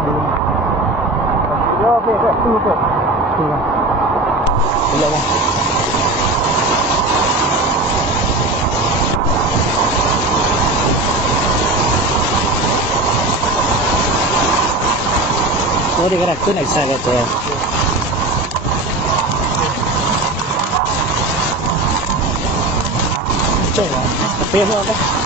lang dulu. Yo, tunggu. Boleh lah. Oh, dia gerak tu nak saya kata. Cek lah. Tapi apa?